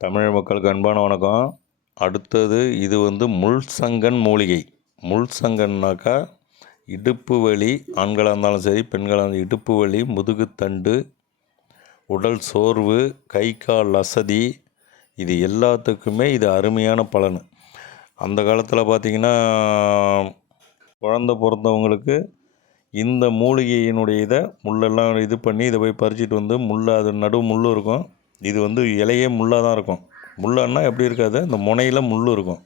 தமிழ் மக்களுக்கு அன்பான வணக்கம். அடுத்தது இது வந்து முள்சங்கன் மூலிகை. முள்சங்கன்னாக்கா இடுப்பு வலி ஆண்களாக இருந்தாலும் சரி பெண்களாக இருந்தாலும் இடுப்பு வலி முதுகுத்தண்டு உடல் சோர்வு கை கால் அசதி இது எல்லாத்துக்குமே இது அருமையான பலன். அந்த காலத்தில் பார்த்திங்கன்னா குழந்த பிறந்தவங்களுக்கு இந்த மூலிகையினுடைய இதை முள்ளெல்லாம் இது பண்ணி இதை போய் பறிச்சிட்டு வந்து முள் அது நடு முள் இருக்கும். இது வந்து இலையே முள்ளாக தான் இருக்கும். முள்ளன்னா எப்படி இருக்காது? இந்த முனையில் முள் இருக்கும்.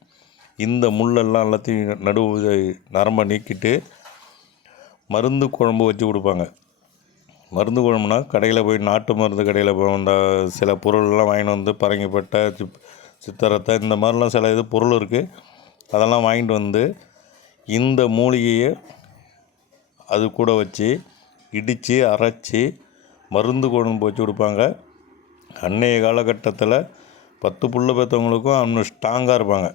இந்த முள்ளெல்லாம் எல்லாத்தையும் நடுவு நரம்பை நீக்கிட்டு மருந்து குழம்பு வச்சு கொடுப்பாங்க. மருந்து குழம்புனா கடையில் போய் நாட்டு மருந்து கடையில் போய் அந்த சில பொருள்லாம் வாங்கிட்டு வந்து பரங்கிப்பட்டை சிப் சித்தரத்தை இந்த மாதிரிலாம் சில இது பொருள் இருக்குது அதெல்லாம் வாங்கிட்டு வந்து இந்த மூலிகையை அது கூட வச்சு இடித்து அரைச்சி மருந்து குழம்பு வச்சு கொடுப்பாங்க. அன்னைய காலகட்டத்தில் பத்து புள்ள பெற்றவங்களுக்கும் இன்னும் ஸ்ட்ராங்காக இருப்பாங்க.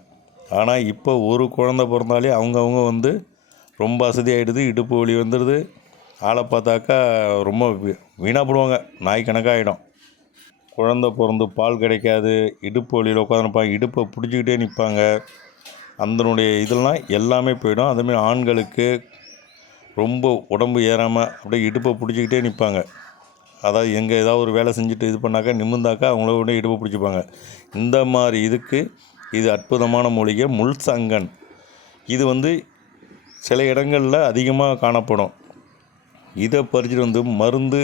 ஆனால் இப்போ ஒரு குழந்த பிறந்தாலே அவங்கவுங்க வந்து ரொம்ப அசதியாகிடுது இடுப்பு வலி வந்துடுது ஆளை பார்த்தாக்கா ரொம்ப வீ- வீணாக போடுவாங்க. நாய் கணக்காகிடும் குழந்த பிறந்து பால் கிடைக்காது இடுப்பு வழியில் உட்காந்துருப்பாங்க இடுப்பை பிடிச்சிக்கிட்டே நிற்பாங்க அதனுடைய இதெல்லாம் எல்லாமே போயிடும். அதேமாதிரி ஆண்களுக்கு ரொம்ப உடம்பு ஏறாமல் அப்படியே இடுப்பை பிடிச்சிக்கிட்டே நிற்பாங்க அதாவது எங்கே ஏதாவது ஒரு வேலை செஞ்சுட்டு இது பண்ணாக்கா நிமிர்ந்தாக்கா அவங்கள உடனே இடுப்பு பிடிச்சிப்பாங்க. இந்த மாதிரி இதுக்கு இது அற்புதமான மூலிகை முள்சங்கன் இது வந்து சில இடங்களில் அதிகமாக காணப்படும். இதை பறிச்சுட்டு வந்து மருந்து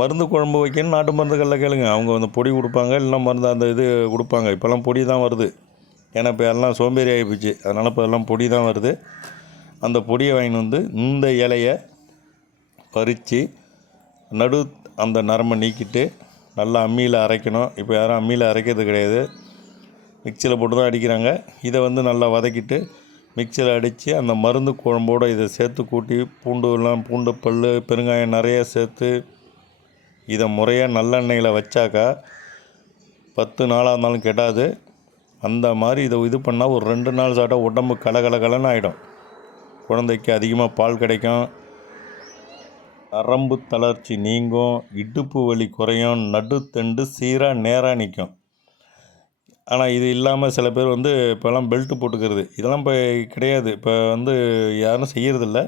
மருந்து குழம்பு வைக்கணும் நாட்டு மருந்துகளில் கேளுங்க. அவங்க வந்து பொடி கொடுப்பாங்க இல்லைன்னா மருந்து அந்த இது கொடுப்பாங்க இப்போல்லாம் பொடி தான் வருது. ஏன்னா இப்போ எல்லாம் சோம்பேறி ஆகிப்போச்சு அதனால் இப்போ எல்லாம் பொடி தான் வருது. அந்த பொடியை வாங்கிட்டு வந்து இந்த இலையை பறித்து நடு அந்த நரம்பை நீக்கிட்டு நல்லா அம்மியில் அரைக்கணும். இப்போ யாரும் அம்மியில் அரைக்கிறது கிடையாது. மிக்சியில் போட்டு தான் அடிக்கிறாங்க. இதை வந்து நல்லா வதக்கிட்டு மிக்சியில் அடித்து அந்த மருந்து குழம்போடு இதை சேர்த்து கூட்டி பூண்டு எல்லாம் பூண்டு பல் பெருங்காயம் நிறைய சேர்த்து இதை முறையாக நல்லெண்ணெயில் வச்சாக்கா பத்து நாளாக இருந்தாலும் கெட்டாது அந்த மாதிரி இதை இது பண்ணால் ஒரு ரெண்டு நாள் சாப்பிட்டா உடம்பு கலகலகலன்னு ஆகிடும் குழந்தைக்கு அதிகமாக பால் கிடைக்கும். நரம்பு தளர்ச்சி நீங்கும் இடுப்பு வலி குறையும் நடுத்தண்டு சீராக நேராக நிற்கும் ஆனால் இது இல்லாமல் சில பேர் வந்து இப்போல்லாம் பெல்ட்டு போட்டுக்கிறது. இதெல்லாம் இப்போ கிடையாது. இப்போ வந்து யாரும் செய்கிறதில்ல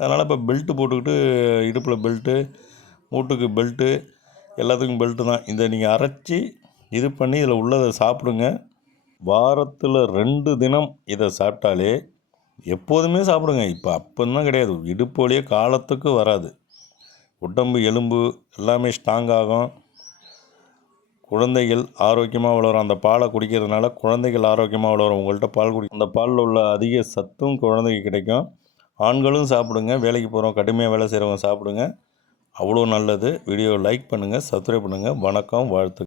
அதனால் இப்போ பெல்ட்டு போட்டுக்கிட்டு இடுப்பில் பெல்ட்டு மூட்டுக்கு பெல்ட்டு எல்லாத்துக்கும் பெல்ட்டு தான். இதை நீங்கள் அரைச்சி இது பண்ணி இதில் உள்ளதை சாப்பிடுங்க. வாரத்தில் ரெண்டு தினம் இதை சாப்பிட்டாலே எப்போதுமே சாப்பிடுங்க. இப்போ அப்போன்னா கிடையாது. இடுப்பு வழியே காலத்துக்கு வராது. உடம்பு எலும்பு எல்லாமே ஸ்ட்ராங் ஆகும். குழந்தைகள் ஆரோக்கியமாக வளரும். அந்த பாலை குடிக்கிறதுனால குழந்தைகள் ஆரோக்கியமாக வளரும். உங்கள்கிட்ட பால் குடி அந்த பாலில் உள்ள அதிக சத்தும் குழந்தைக்கு கிடைக்கும். ஆண்களும் சாப்பிடுங்க. வேலைக்கு போகிறோம் கடுமையாக வேலை செய்கிறவங்க சாப்பிடுங்க. அவ்வளோ நல்லது. வீடியோ லைக் பண்ணுங்கள் சப்ஸ்கிரைப் பண்ணுங்கள் வணக்கம் வாழ்த்து